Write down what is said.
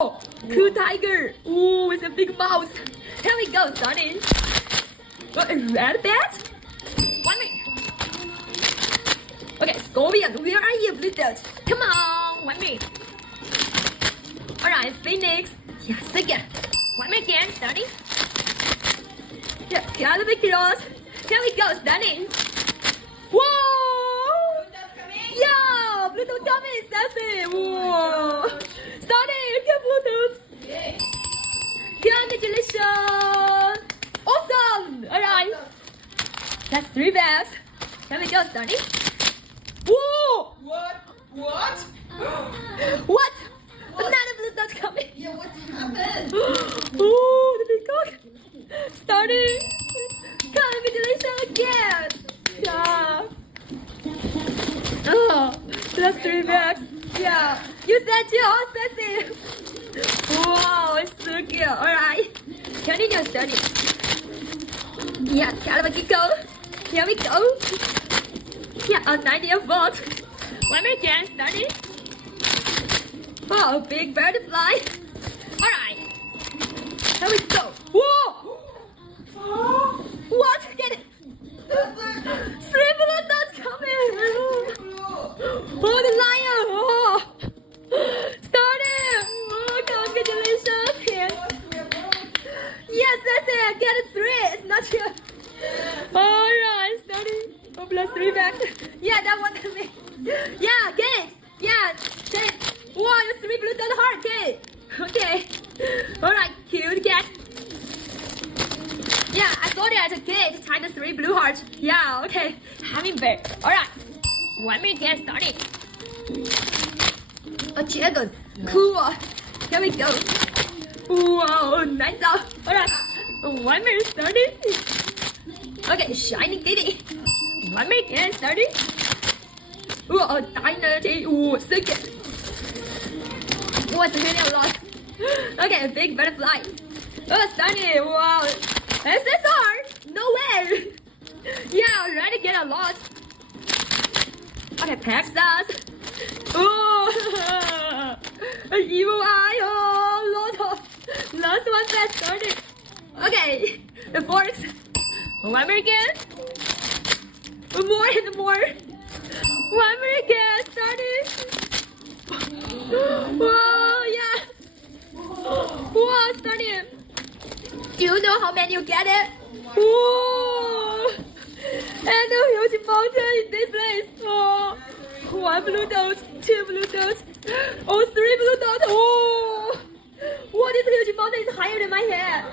Cool tiger. Ooh, it's a big mouse. Here we go, Sonny. Got a red bat. 1 minute. Okay, Scorpion, where are you, Blue Dot? Come on, 1 minute. Alright, Phoenix. Yeah, second. 1 minute again, Sonny. Yeah, got a big cross. Here we go, Sonny. Whoa! Yeah, Blue Dot coming, Sassy. Whoa! Sonny, get Bluetooth. Congratulations! Awesome! Alright. That's 3 bags. Here we go, Sonny. Whoa! What? What? Another blue dot coming. Yeah, what happened? Ooh, the big cock. Sonny. Congratulations again. Yeah. Oh, that's 3 bags. Yeah. You said you all sexy. Wow, it's so good. Alright. Continue, Sonny. Yeah, Calabakiko. Here we go. Yeah, a 90th volt. 1 minute again, Sonny. Oh, big butterfly. Alright. Here we go. Whoa! What? Get it. 3 blue dots coming. Oh, the lion. Oh. Sonny. Oh, congratulations. Yes, that's it. I get a 3. It's not you. Alright, Sonny. Oh, plus 3 bags. Yeah, that wasn't me. Yeah, get it. Yeah, get it. Wow, you 3 blue dot heart. Get it. Okay. Alright, cute cat. Yeah, I got it at a gate. Try the 3 blue hearts. Yeah, okay. Hummingbird. Alright. 1 minute get started. A dragon. Cool. Here we go. Wow, nice out. Alright. 1 minute started. Okay, shiny kitty. 1 minute get started. Ooh, a dynasty. Ooh, second. What's really a lot? Okay, a big butterfly. Oh, Sunny. Wow. SSR. No way. Yeah, already get a lot. Okay, Texas. Oh, an evil eye. Oh, lot of. Last one that started. Okay, the forks. 1 minute again. More and more. 1 minute again. Started. Wow, yeah. Wow, started. Do you know how many you get it? Whoa! And a huge mountain in this place. Oh, 1 blue dot, 2 blue dots, oh, 3 blue dots. Oh, what is huge mountain is higher than my head.